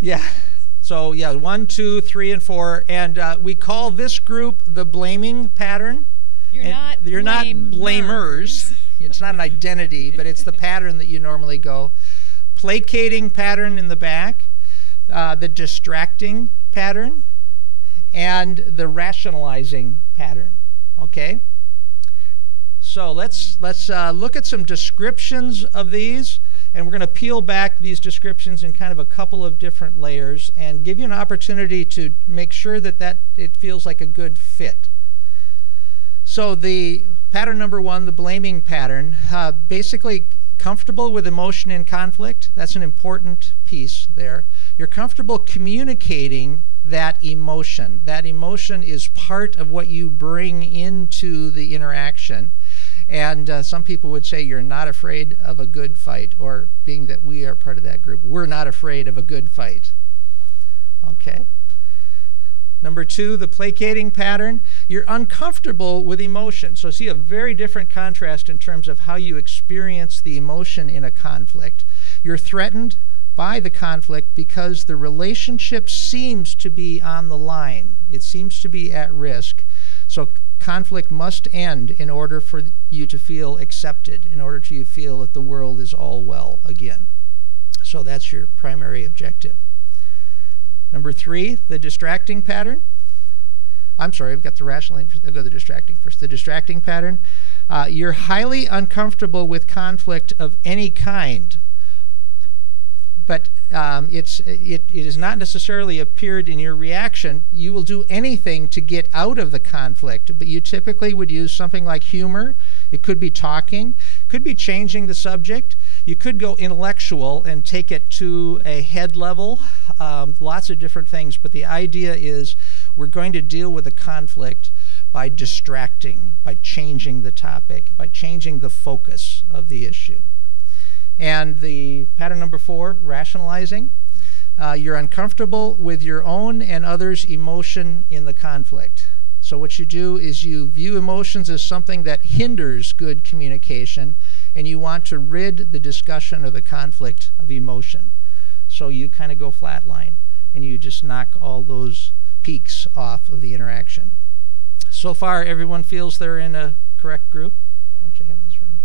Yeah. So yeah, 1, 2, 3, and 4, and we call this group the blaming pattern. You're not blamers. It's not an identity, but it's the pattern that you normally go. Placating pattern in the back, the distracting pattern, and the rationalizing pattern. Okay. So let's look at some descriptions of these. And we're going to peel back these descriptions in kind of a couple of different layers and give you an opportunity to make sure that it feels like a good fit. So the pattern number 1, the blaming pattern, basically comfortable with emotion in conflict. That's an important piece there. You're comfortable communicating that emotion. That emotion is part of what you bring into the interaction. And some people would say you're not afraid of a good fight, or being that we are part of that group, we're not afraid of a good fight. Okay. Number 2, the placating pattern. You're uncomfortable with emotion. So see a very different contrast in terms of how you experience the emotion in a conflict. You're threatened by the conflict because the relationship seems to be on the line. It seems to be at risk. So conflict must end in order for you to feel accepted, in order to feel that the world is all well again. So that's your primary objective. Number 3, the distracting pattern. I'm sorry, I've got the rationalizing. I'll go the distracting first. The distracting pattern. You're highly uncomfortable with conflict of any kind. But it has not necessarily appeared in your reaction. You will do anything to get out of the conflict, but you typically would use something like humor. It could be talking, could be changing the subject. You could go intellectual and take it to a head level, lots of different things. But the idea is we're going to deal with a conflict by distracting, by changing the topic, by changing the focus of the issue. And the pattern number 4, rationalizing. You're uncomfortable with your own and others' emotion in the conflict. So what you do is you view emotions as something that hinders good communication, and you want to rid the discussion or the conflict of emotion. So you kind of go flatline, and you just knock all those peaks off of the interaction. So far, everyone feels they're in a correct group? Yeah. Why don't you have this around?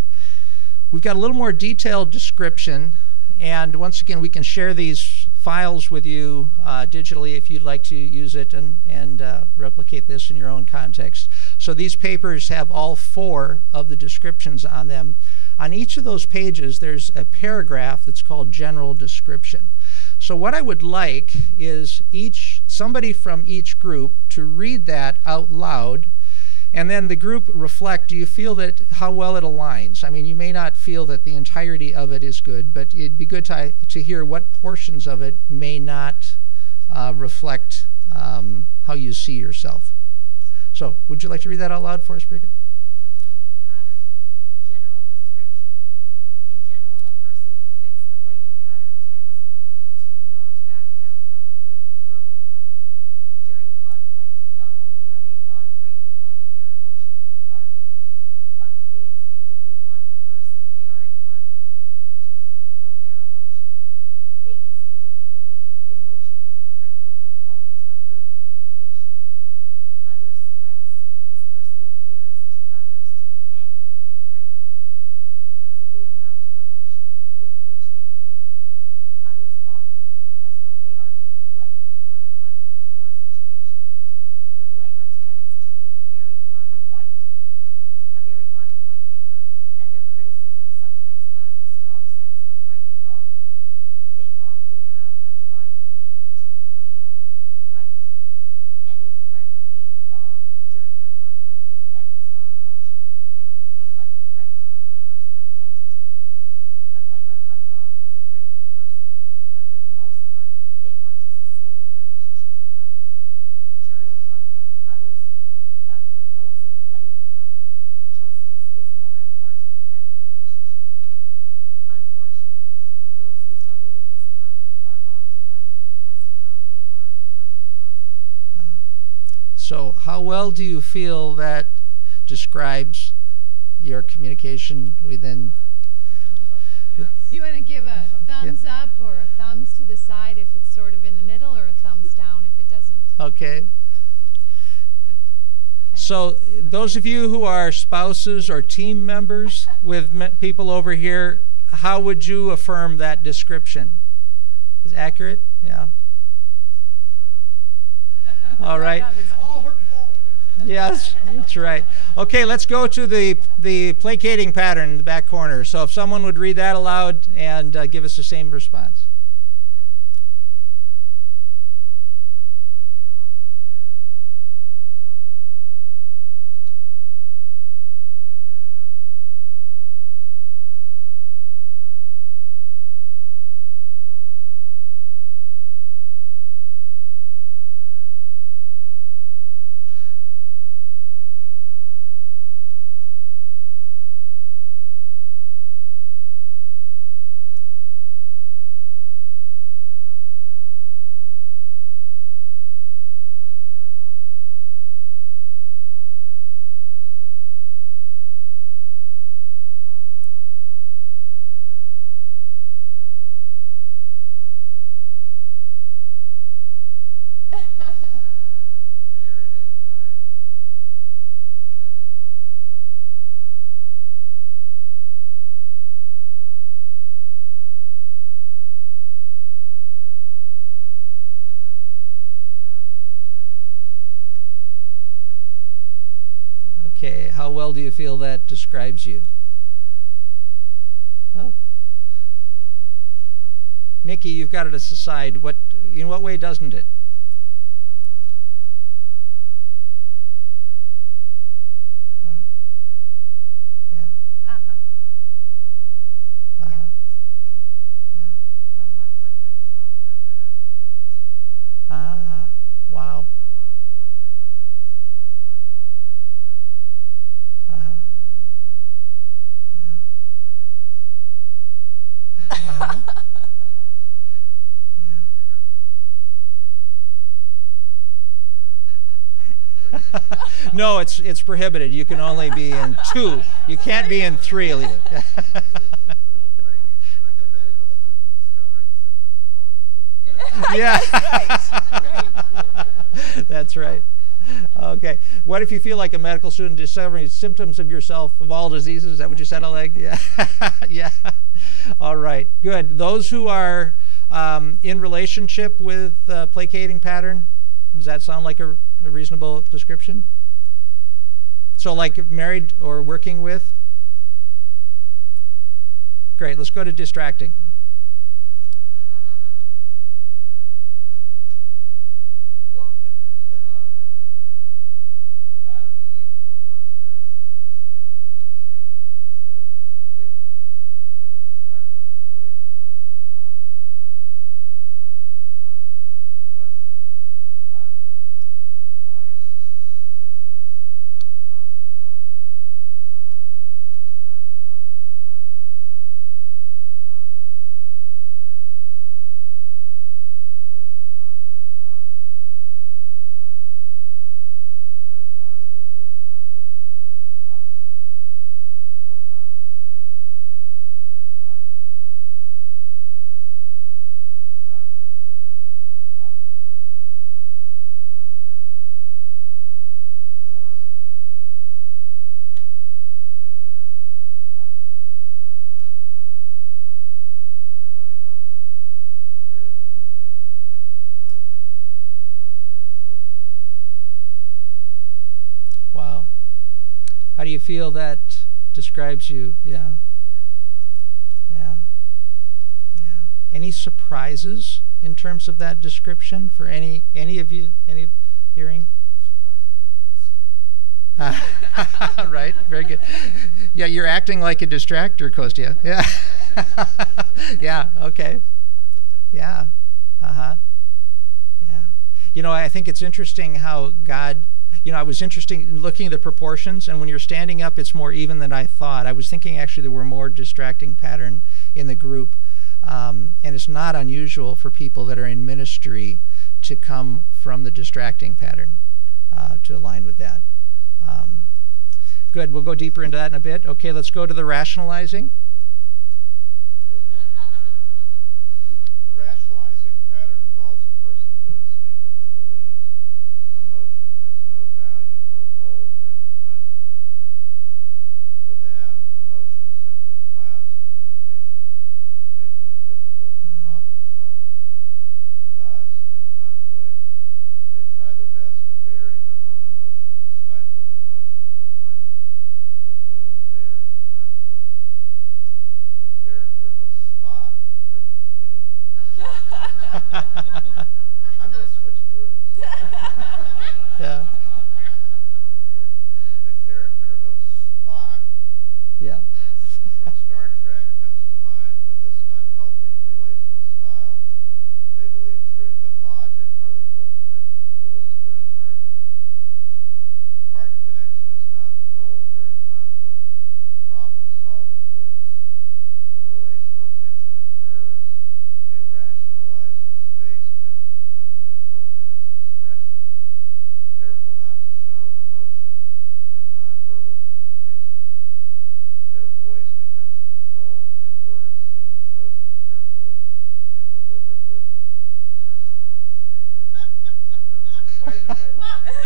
We've got a little more detailed description, and once again, we can share these files with you digitally if you'd like to use it and replicate this in your own context. So these papers have all 4 of the descriptions on them. On each of those pages, there's a paragraph that's called general description. So what I would like is somebody from each group to read that out loud. And then the group reflect, do you feel that how well it aligns? I mean, you may not feel that the entirety of it is good, but it'd be good to hear what portions of it may not reflect how you see yourself. So, would you like to read that out loud for us, Bridget? The blaming pattern, general description. In general, a person who fits the blaming pattern tends to not back down from a good verbal fight. During conflict, not only are they not afraid of involving their emotion in the argument, but they instinctively want the person they are in conflict with to feel their emotion. They instinctively believe emotion is a critical component of good communication. Under stress, this person appears to others to be angry and critical. Because of the amount of emotion with which they communicate, others often feel as though they are being blamed for the conflict or situation. The blamer tends to be very black and white, a very black and white thinker, and their criticism sometimes has a strong sense of right and wrong. They often have a driving need to feel right. Any threat of being wrong during their conflict is met with strong emotion and can feel like a threat to the blamer's identity. The blamer comes off as a critical person, but for the most part, they want to sustain the relationship with others. During conflict, others feel that for those in the blaming pattern, justice is more important than the relationship. Unfortunately, those who struggle with this pattern are often naive as to how they are coming across to others. So how well do you feel that describes your communication within? You want to give a thumbs up? decide if it's sort of in the middle or a thumbs down if it doesn't. Okay. So those of you who are spouses or team members with people over here, how would you affirm that description? Is it accurate? Yeah. All right. Yes, that's right. Okay, let's go to the placating pattern in the back corner. So if someone would read that aloud and give us the same response. Okay, how well do you feel that describes you? Oh. Nikki, you've got it aside. In what way doesn't it? Yeah. Uh-huh. Uh-huh. Yeah. Okay. Yeah. Ron. I placate so I won't have to ask forgiveness. Ah, wow. I want to avoid putting myself in a situation where I know I'm going to have to go ask forgiveness. Uh-huh. Yeah. I guess that's simple, but it's true. Uh-huh. Yeah. No, it's prohibited. You can only be in 2. You can't be in 3 either. What if you feel like a medical student discovering symptoms of all disease? Yeah. Right. That's right. Okay. What if you feel like a medical student discovering symptoms of yourself of all diseases? Is that what you said, Oleg? Yeah. Yeah. All right. Good. Those who are in relationship with placating pattern, does that sound like a reasonable description? So like married or working with? Great. Let's go to distracting. If Adam and Eve were more experienced and sophisticated in their shame, instead of using fig leaves, they would distract others away from what is going on in them by using things like being funny, questions, laughter, being quiet, busyness, constant talking, or some other means of distracting others and hiding themselves. Conflict is a painful experience for someone with this pattern. Relational conflict prods the deep pain that resides within their heart. That is why they will avoid conflict any way they possibly can. Profound shame tends to be their driving emotion. Interestingly, the distractor is typically the most popular person in the room because of their entertainment value, or they can be the most invisible. Many entertainers are masters at distracting others away from their hearts. Everybody knows them, but rarely do they really know them because they are so good at keeping others away from their hearts. Wow. How do you feel that describes you? Yeah. Yeah. Yeah. Any surprises in terms of that description for any of you, any hearing? I'm surprised they didn't do a skip on that. Right. Very good. Yeah, you're acting like a distractor, Kostya. Yeah. Yeah. Okay. Yeah. Uh-huh. Yeah. I think it's interesting how God, I was interested in looking at the proportions, and when you're standing up, it's more even than I thought. I was thinking actually there were more distracting pattern in the group. And it's not unusual for people that are in ministry to come from the distracting pattern to align with that. Good. We'll go deeper into that in a bit. Okay, let's go to the rationalizing. The rationalizing I'm going to switch groups. Yeah. The character of Spock Yeah. from Star Trek comes to mind with this unhealthy relational style. They believe truth and logic are the ultimate tools during an argument. Heart connection is not the goal during conflict. Problem solving is. When relational tension occurs, a rationalizer's face tends to become neutral in its expression, careful not to show emotion in nonverbal communication. Their voice becomes controlled and words seem chosen carefully and delivered rhythmically. Why is everybody laughing?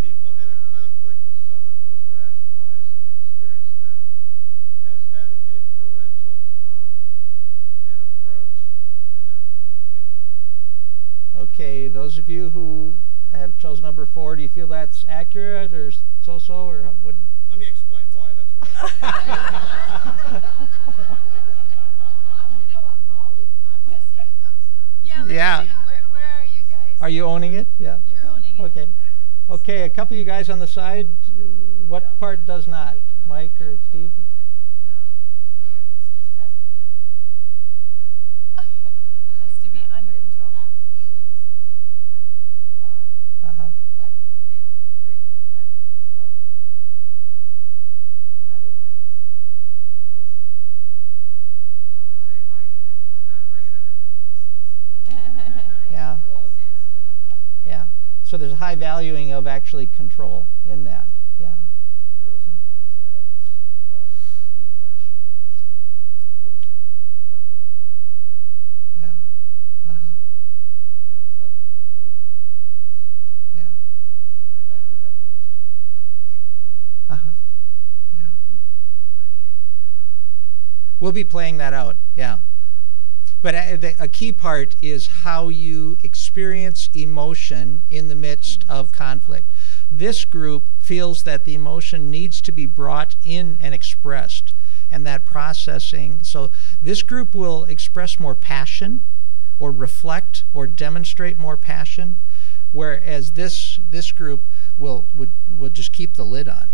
People in a conflict with someone who is rationalizing experience them as having a parental tone and approach in their communication. Okay, those of you who have chosen number 4, do you feel that's accurate or so-so, or what? Do you... Let me explain why that's right. I want to know what Molly thinks. I want to see the thumbs up. Yeah. Let's Yeah. See. Where are you guys? Are you owning it? Yeah. You're owning it. Okay. Okay, a couple of you guys on the side, what part does not? Mike or Steve? It just has to be under control. That's all. Has to be under control. You're not feeling something in a conflict. You are. Uh-huh. But you have to bring that under control in order to make wise decisions. Otherwise, the emotion goes nutty. I would say hide it, not bring it under control. Yeah. Yeah. So there's a high valuing of actually control in that. Yeah. And there is a point that by being rational, this group avoids conflict. If not for that point, I would get here. Yeah. Uh-huh. So, it's not that you avoid conflict. Yeah. I think that point was kind of crucial for me. Uh-huh. Yeah. Can you delineate the difference between these two? We'll be playing that out. Yeah. But a key part is how you experience emotion in the midst of conflict. This group feels that the emotion needs to be brought in and expressed, and that processing. So this group will express more passion or reflect or demonstrate more passion, whereas this group will just keep the lid on.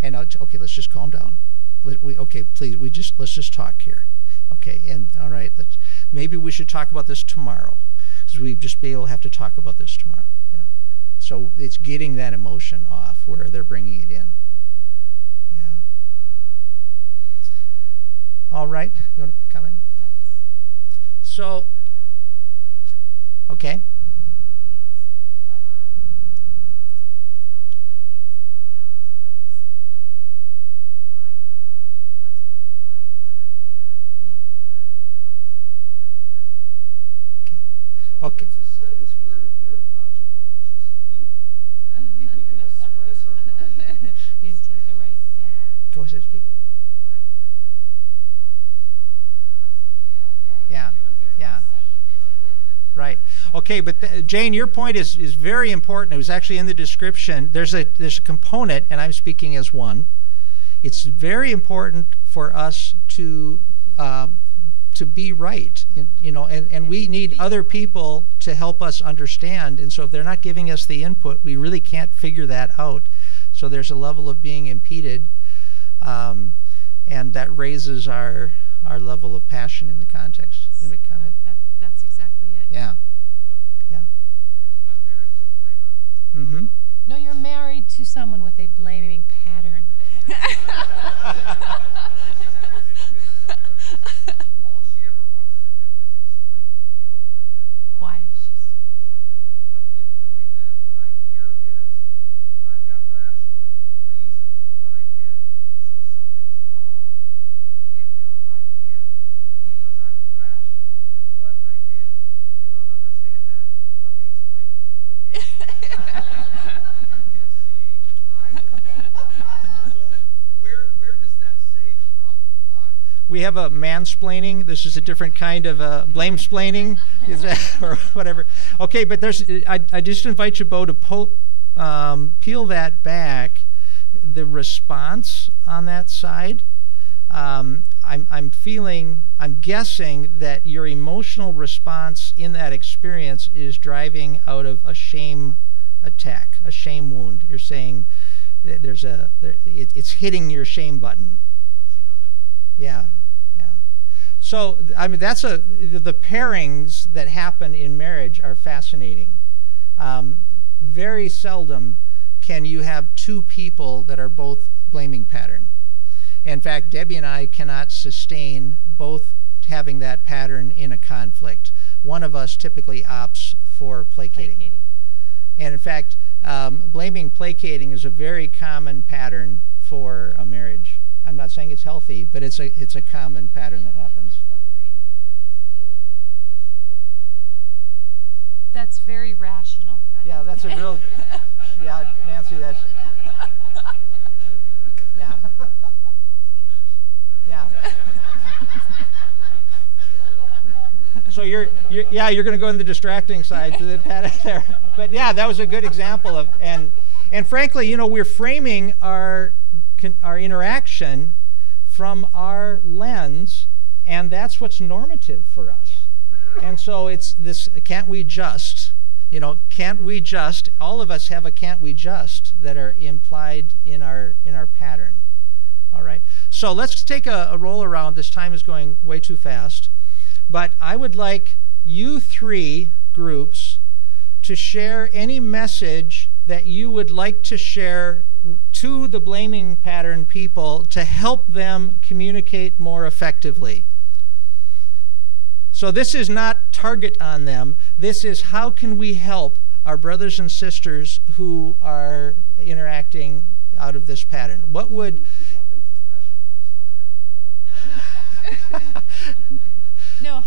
And okay, let's just calm down. Okay, please, let's just talk here. Okay, and all right, maybe we should talk about this tomorrow, because we just be able to have to talk about this tomorrow. Yeah. So it's getting that emotion off where they're bringing it in. Yeah. All right, you want to come in? So, okay. Okay. To say is very, very logical, which is feel. We can express our emotion. You didn't take the right thing. Go ahead, speak. Yeah, yeah. Right. Okay, but Jane, your point is very important. It was actually in the description. There's a component, and I'm speaking as one. It's very important for us to be right, and we need other people to help us understand. And so if they're not giving us the input, we really can't figure that out. So there's a level of being impeded, and that raises our level of passion in the context. You have a comment? That's exactly it. Yeah. Yeah. I'm married to a blamer. Mm-hmm. No, you're married to someone with a blaming pattern. All she ever wants to do is explain to me over again why she's doing what she's doing. But in doing that, what I hear is, I've got rational reasons for what I did, so if something's wrong, it can't be on my end because I'm rational in what I did. If you don't understand that, let me explain it to you again. You can see I was wrong. So where does that say the problem lies? We have a mansplaining. This is a different kind of blame-splaining, or whatever. Okay, but I just invite you, Bo, to peel that back. The response on that side I'm guessing that your emotional response in that experience is driving out of a shame attack, a shame wound. You're saying that it's hitting your shame button. Well, she knows that button. Yeah, yeah. So, I mean, the pairings that happen in marriage are fascinating. Very seldom can you have two people that are both blaming pattern. In fact, Debbie and I cannot sustain both having that pattern in a conflict. One of us typically opts for placating. And in fact, blaming placating is a very common pattern for a marriage. I'm not saying it's healthy, but it's a common pattern that happens. Is there somewhere in here for just dealing with the issue at hand and not making it personal? That's very rational. Yeah, that's a real, yeah, Nancy, that's, yeah. Yeah. So you're going to go in the distracting side to the pattern there. But yeah, that was a good example of, and frankly, you know, we're framing our interaction from our lens, and that's what's normative for us. Yeah. And so it's this, can't we just, you know, can't we just, all of us have a can't we just that are implied in our pattern. All right, so let's take a roll around. This time is going way too fast. But I would like you three groups to share any message that you would like to share to the blaming pattern people to help them communicate more effectively. So this is not target on them. This is how can we help our brothers and sisters who are interacting out of this pattern. What would... You want them to rationalize how they're wrong? No,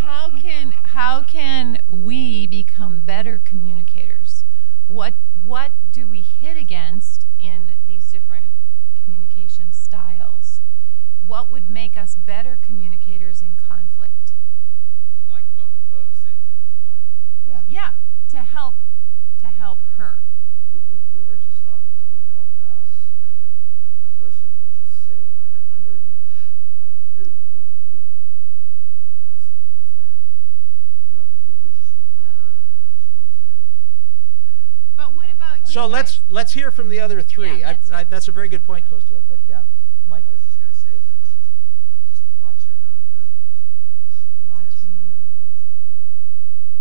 how can we become better communicators? What do we hit against in these different communication styles? What would make us better communicators in conflict? So like what would Bo say to his wife? Yeah. Yeah, to help her. We were just talking what would help us if a person would just say, I hear you, I hear your point of view. That's that. You know, because we just want to be heard. We just want to... But what about you So guys? let's hear from the other three. Yeah, That's a very good point, Kostya. But yeah, Mike. I was just going to say that just watch your nonverbals, because the Watch your intensity of what you feel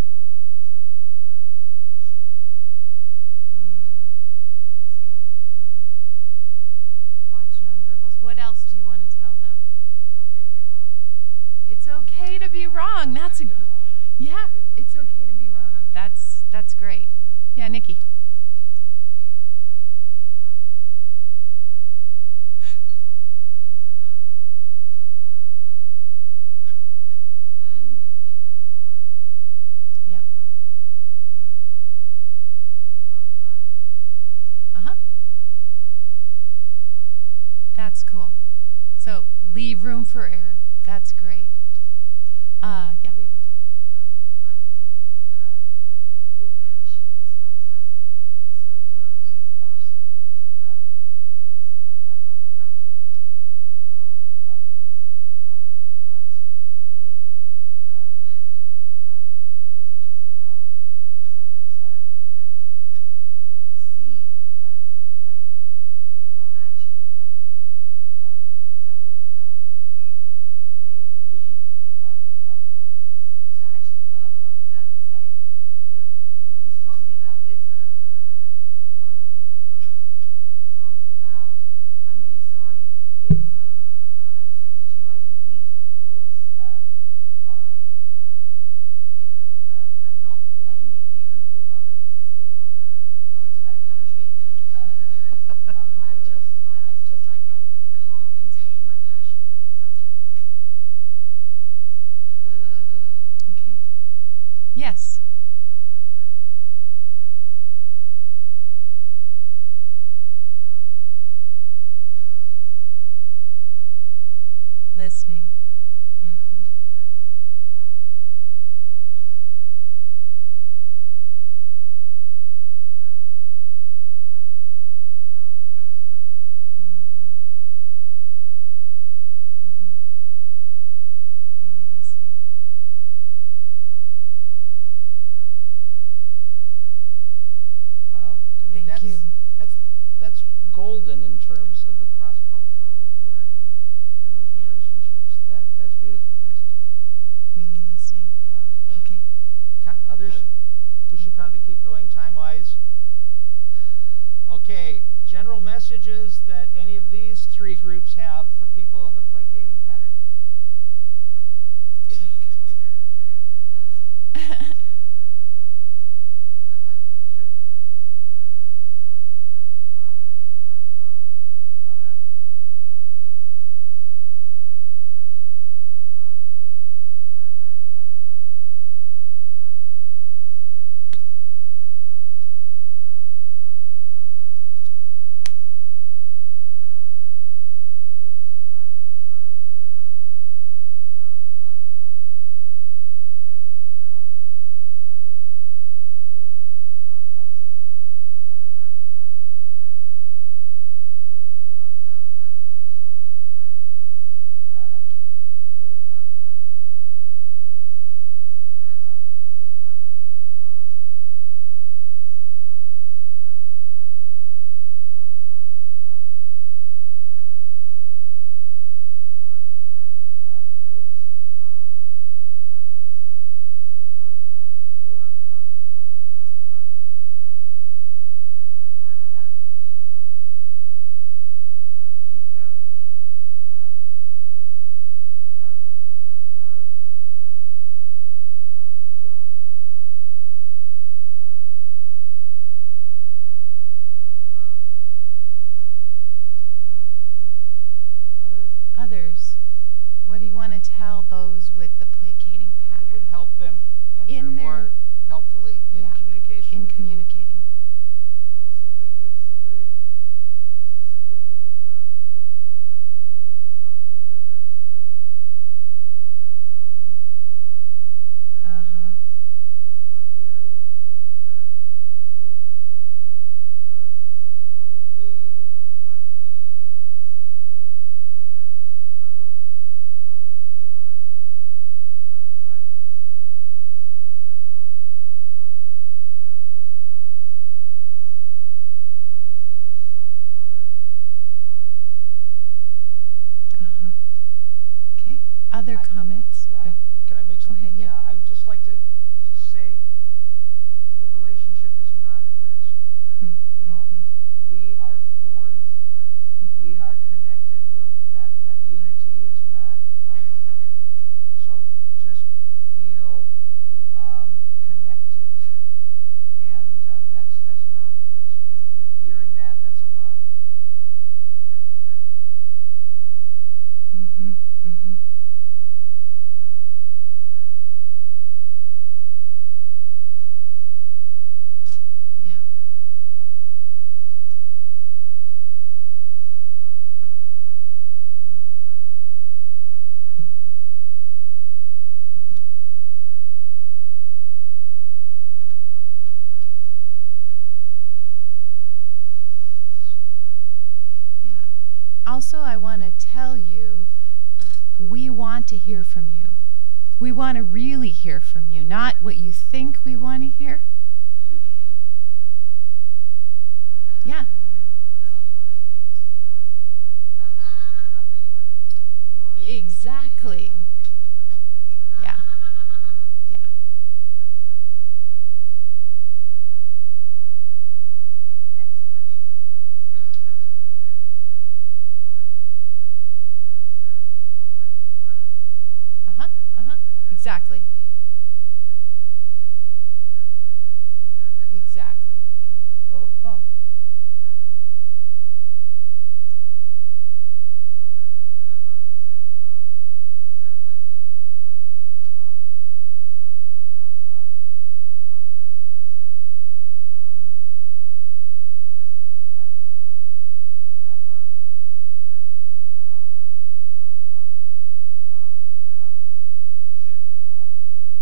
really can be interpreted very, very strongly, very powerfully. Yeah, that's good. Watch nonverbals. What else do you want to tell them? It's okay to be wrong. It's okay to be wrong. That's a yeah. It's okay to be wrong. That's great. Yeah, Nikki. Yep. Uh-huh. That's cool. So leave room for error. That's great. Yeah. I think that your passion is fantastic, so don't lose the passion, because that's often lacking in the world and in arguments. But maybe it was interesting how it was said that you're perceived as blaming, but you're not actually blaming. So I think maybe importance of the cross-cultural learning and those Yeah. relationships. That's beautiful. Thanks. Really listening. Yeah. Okay. Others? We should probably keep going time-wise. Okay, general messages that any of these three groups have for people in the placating pattern. Well, here's your chance. Sure. I identify as well with you guys as well as Steve, especially when we were doing the description. I think, and I really identify with what you said, Ronnie, about talking to humans and stuff. I think sometimes the placating thing is often deeply rooted either in childhood or in whatever, that you don't like conflict. That basically conflict is taboo, disagreement, upsetting someone. So generally, I think placators are very kind people who are self-sacrificial and seek the good of the other person or the good of the community or the good of whatever. If you didn't have placators in the world, you know, there'd be more problems. But I think that sometimes, and that's certainly been true with me, one can go too far in the placating to the point where you're uncomfortable with the compromises you've made, and that at that point you should stop. Like, don't keep going, because the other person probably doesn't know that you're doing it, that you've gone beyond what you're comfortable with. So I haven't expressed myself very well, so apologies. Others. What do you want to tell those with the placating pattern? That would help them enter In their- more helpfully in Yeah, communication. in with you. communicating. Also, I think if somebody is disagreeing with your point of view, it does not mean that they're disagreeing with you or they're valuing you lower than Uh-huh. anything else. Because a placater will think that if people disagree with my point of view, there's something wrong with me, they don't like me, they don't perceive me, and just, I don't know, it's probably theorizing again, trying to distinguish between the issue at conflict, cause of conflict, and the personalities of people involved in the conflict. But these things are so hard to divide, to distinguish from each other sometimes. Uh-huh. Okay. Other comments? Yeah. Can I make Go something? ahead, yeah. I would just like to say the relationship is not at risk. Hmm. You know, Mhm. we are for you. We are connected. That unity is not on the line. So just feel connected, and that's not at risk. And if you're hearing that, that's a lie. I think for a placater, that's exactly what it was for me. Mhm. Mhm. Yeah. Is that the relationship is up here, and Yeah. whatever it takes to make sure like something will be fine. You know what I mean? Mhm. Try whatever, and if that means to be subservient or give up your own rights, you're willing to do that so that people is right. Yeah. Also, I want to tell you, we want to hear from you. We want to really hear from you, not what you think we want to hear. Yeah. Exactly. Yeah. Yeah. That makes us really a very observant group, because we're observing, well, what do you want us to say? Uh-huh. Uh-huh. So you're Exactly. playing, but you don't have any idea what's going on in our heads. Exactly. Oh. Bo. So, and that's what I was going to say is there a place that you can placate and do something on the outside, but because you resent the distance you had to go in that argument, that you now have an internal conflict, and while you have shifted all of the energy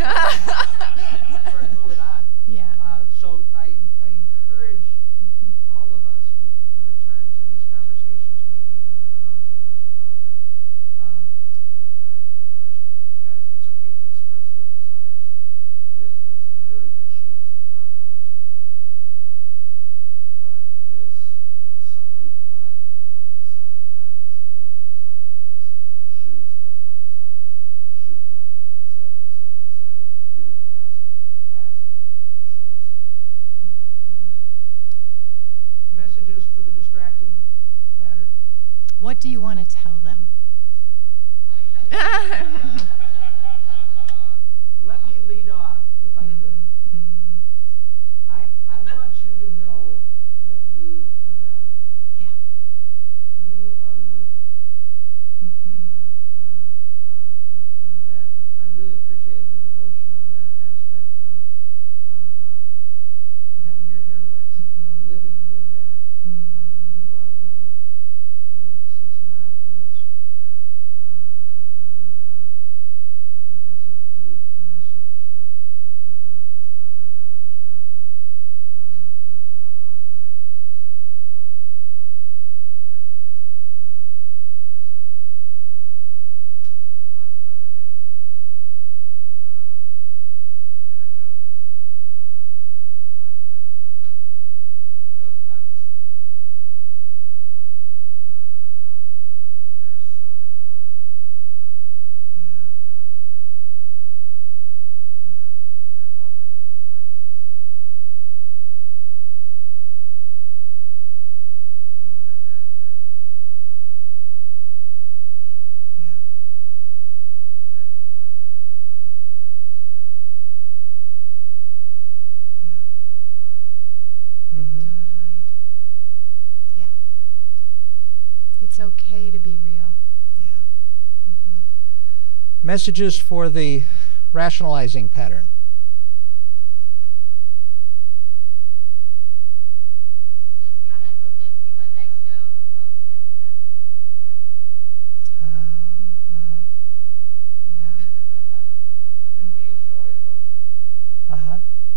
Sorry, move it on. Yeah. So I encourage all of us to return to these conversations, maybe even around tables or however. Can I encourage guys? It's okay to express your desires because there's a very good chance that you're going to get what you want. But because somewhere in your mind you've already decided that it's wrong to desire this, I shouldn't express my desires, I should placate, etc., etc., etc. You're never asking. Ask and you shall receive. Messages for the distracting pattern. What do you want to tell them? Let me lead off, if I could. I want you to know that you are valuable. Yeah. You are worth it. And that I really appreciated the devotional, that aspect of having your hair wet, living with that. You are loved, and it's not at risk, and you're valuable. I think that's a deep message that people that operate out of distracting need to. I would also say specifically to Bo, because we've worked 15 years together every Sunday, and lots of other days in between. And I know this of Bo just because of our life, but he knows I'm the opposite of him as far as the open book kind of mentality. There's so much worth in what God has created in us as an image bearer. And that all we're doing is hiding the sin or the ugly that we don't want to see, no matter who we are and what pattern. That there's a deep love for me to love Bo, for sure. Yeah. And that anybody that is in my sphere of influence, if you will, Yeah. don't hide who you are. Mhm. Don't That's where hide. beauty actually lies, Yeah. with all its flaws. It's okay to be real. Yeah. Messages for the rationalizing pattern. Just because I show emotion doesn't mean I'm mad at you. Yeah. And we enjoy emotion.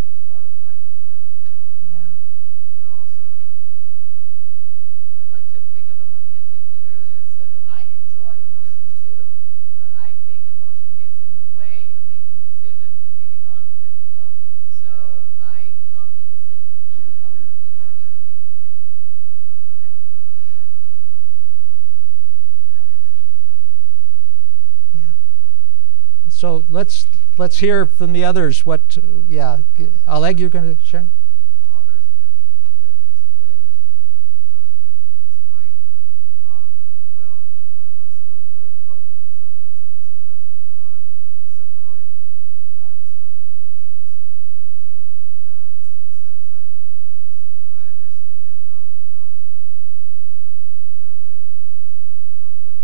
It's part of life. It's part of who we are. Yeah. And also, I'd like to pick up on what Nancy had said earlier. So do we. I enjoy emotion too, but I think emotion gets in the way of making decisions and getting on with it. Healthy decisions. So Healthy decisions and healthy. You can make decisions, but if you let the emotion roll, I'm not saying it's not there. It is. Yeah. But So let's hear from the others. What? Yeah. Oleg, you're going to share? That's what really bothers me, actually. If you can explain this to me, those who can explain, really. Well, when we're in conflict with somebody and somebody says, let's divide, separate the facts from the emotions and deal with the facts and set aside the emotions, I understand how it helps to get away and to deal with conflict.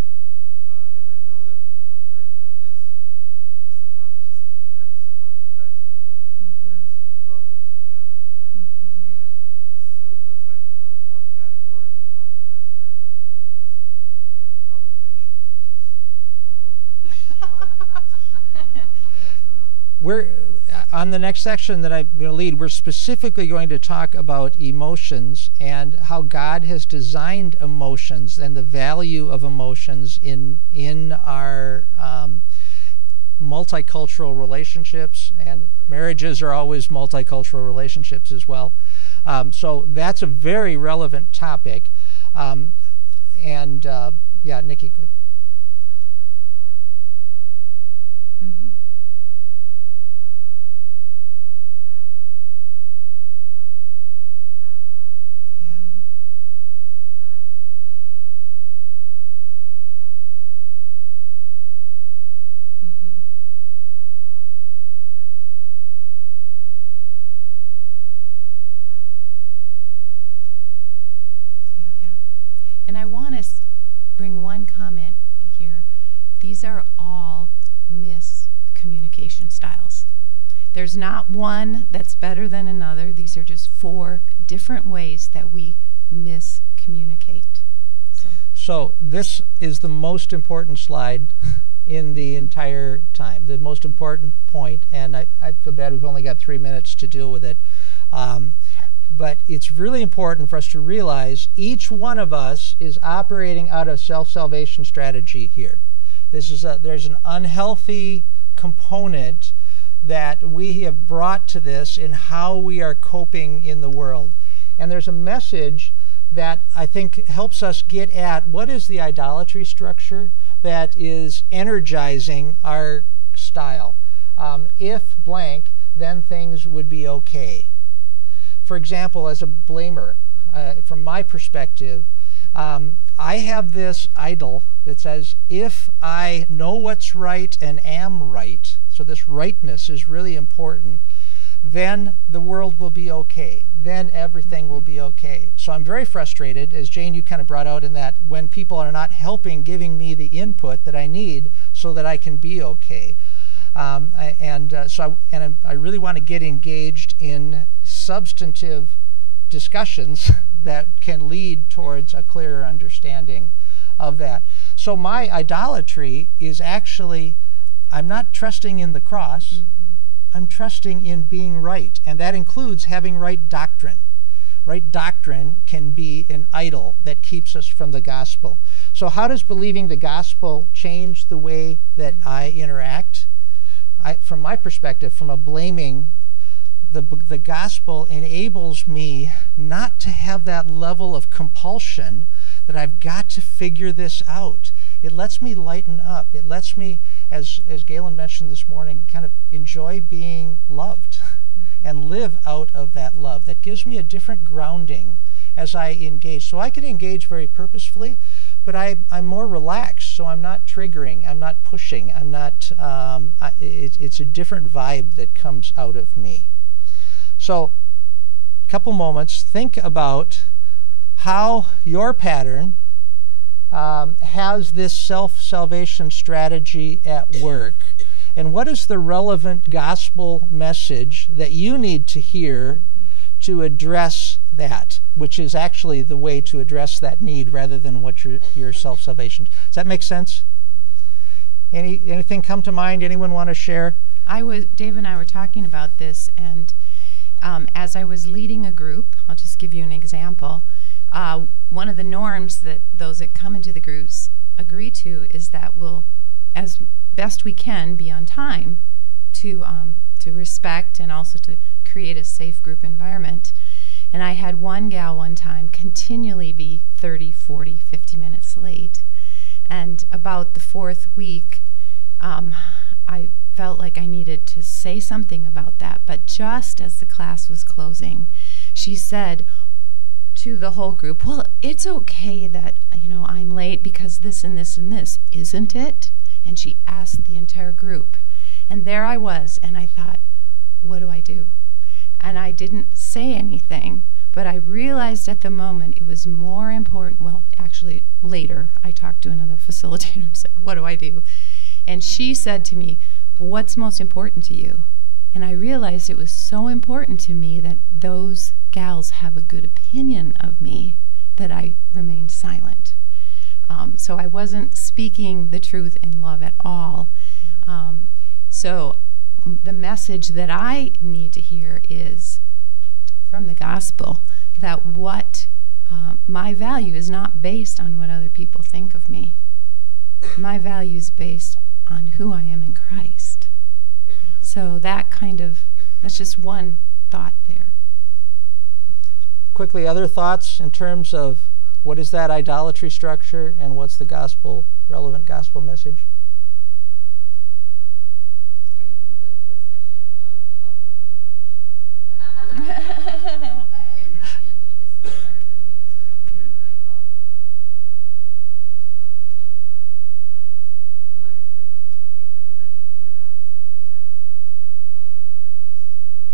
And I know there are people who are very good at this, but sometimes they just can't separate the facts from emotions. They're too welded together. Yeah. And so it looks like people in the fourth category are masters of doing this, and probably they should teach us all how to do it. We're on the next section that I'm going to lead. We're specifically going to talk about emotions and how God has designed emotions and the value of emotions in our multicultural relationships, and marriages are always multicultural relationships as well. So that's a very relevant topic. Yeah, Nikki, good. And I want to bring one comment here. These are all miscommunication styles. There's not one that's better than another. These are just 4 different ways that we miscommunicate. So this is the most important slide in the entire time, the most important point, and I feel bad we've only got 3 minutes to deal with it. But it's really important for us to realize each one of us is operating out of self-salvation strategy here. There's an unhealthy component that we have brought to this in how we are coping in the world. And there's a message that I think helps us get at what is the idolatry structure that is energizing our style. If blank, then things would be okay. For example, as a blamer, from my perspective, I have this idol that says, if I know what's right and am right, so this rightness is really important, then the world will be okay. Then everything will be okay. So I'm very frustrated, as Jane, you kind of brought out in that, when people are not helping, giving me the input that I need so that I can be okay. I really want to get engaged in substantive discussions that can lead towards a clearer understanding of that. So my idolatry is actually, I'm not trusting in the cross, I'm trusting in being right, and that includes having right doctrine. Right doctrine can be an idol that keeps us from the gospel. So how does believing the gospel change the way that I interact? From my perspective, from a blaming, the gospel enables me not to have that level of compulsion that I've got to figure this out. It lets me lighten up. It lets me, as Galen mentioned this morning, kind of enjoy being loved and live out of that love. That gives me a different grounding as I engage. So I can engage very purposefully, but I'm more relaxed, so I'm not triggering, I'm not pushing, I'm not, it's a different vibe that comes out of me. So a couple moments, think about how your pattern has this self-salvation strategy at work, and what is the relevant gospel message that you need to hear to address that, which is actually the way to address that need rather than what your self-salvation. Does that make sense? Anything come to mind? Anyone want to share? Dave and I were talking about this, and as I was leading a group, I'll just give you an example. One of the norms that those that come into the groups agree to is that we'll, as best we can, be on time to respect and also to create a safe group environment. And I had one gal one time continually be 30, 40, 50 minutes late. And about the 4th week, I felt like I needed to say something about that. But just as the class was closing, she said to the whole group, well, it's okay that, I'm late because this and this and this, isn't it? And she asked the entire group. And there I was, and I thought, what do I do? And I didn't say anything, but I realized at the moment it was more important. Well, actually, later, I talked to another facilitator and said, what do I do? And she said to me, what's most important to you? And I realized it was so important to me that those gals have a good opinion of me that I remained silent. So I wasn't speaking the truth in love at all. So the message that I need to hear is from the gospel, that what my value is not based on what other people think of me. My value is based on who I am in Christ. So that's just one thought there. Quickly, other thoughts in terms of what is that idolatry structure and what's the relevant gospel message? Are you going to go to a session on healthy communications? I understand that this is part of the thing of sort of what I call whatever it is. I used to call it the authority. It's the Myers-Briggs deal. Okay, everybody interacts and reacts, and all the different pieces move.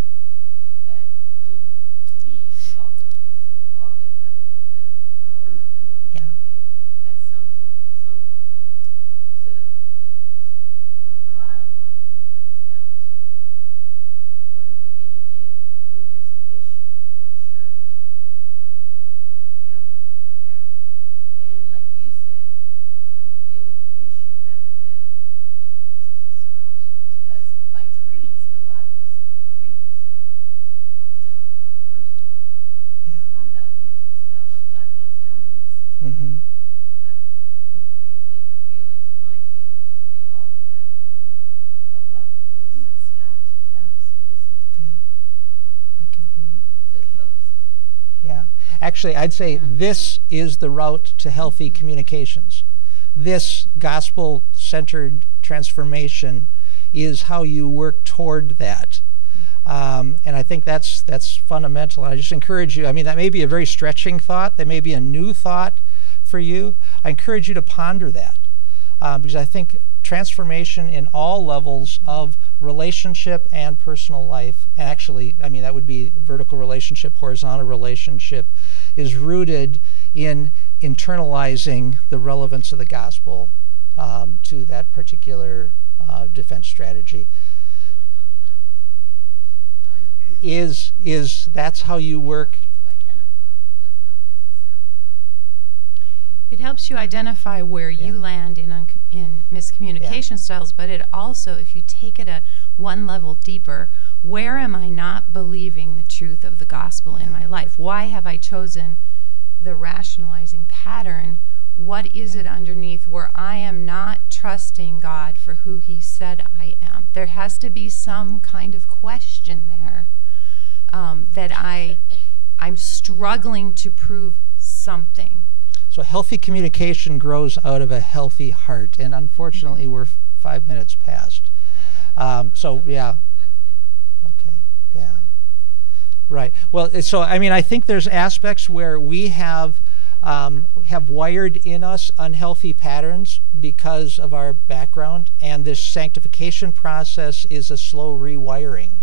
But to me, we're all broken, so we're all going to have a little bit of all of that. Yeah. Okay, at some point, so Actually, I'd say this is the route to healthy communications. This gospel-centered transformation is how you work toward that. And I think that's fundamental. And I just encourage you, I mean, that may be a very stretching thought. That may be a new thought for you. I encourage you to ponder that. Because I think transformation in all levels of relationship and personal life, and actually, I mean, that would be vertical relationship, horizontal relationship, is rooted in internalizing the relevance of the gospel to that particular defense strategy. Dealing on the unhealthy communication styles. That's how you work. To identify does not necessarily. It helps you identify where you land in miscommunication styles, but it also, if you take it one level deeper, where am I not believing the truth of the gospel in my life? Why have I chosen the rationalizing pattern? What is it underneath where I am not trusting God for who he said I am? There has to be some kind of question there that I'm struggling to prove something. So healthy communication grows out of a healthy heart, and unfortunately we're 5 minutes past. So yeah. Okay. Yeah. Right. Well, so I mean, I think there's aspects where we have wired in us unhealthy patterns because of our background, and this sanctification process is a slow rewiring.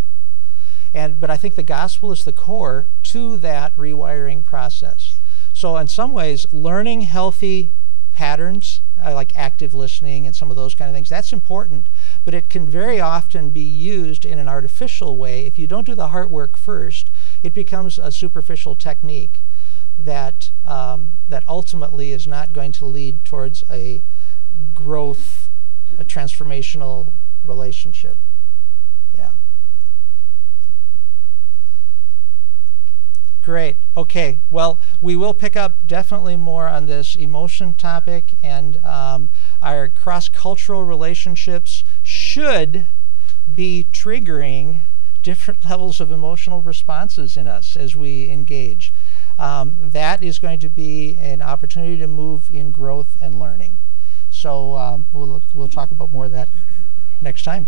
But I think the gospel is the core to that rewiring process. So in some ways, learning healthy patterns, like active listening and some of those kind of things, that's important. But it can very often be used in an artificial way. If you don't do the heart work first, it becomes a superficial technique that ultimately is not going to lead towards a growth, a transformational relationship. Yeah. Great. Okay. Well, we will pick up definitely more on this emotion topic, and our cross-cultural relationships should be triggering different levels of emotional responses in us as we engage. That is going to be an opportunity to move in growth and learning. So we'll talk about more of that next time.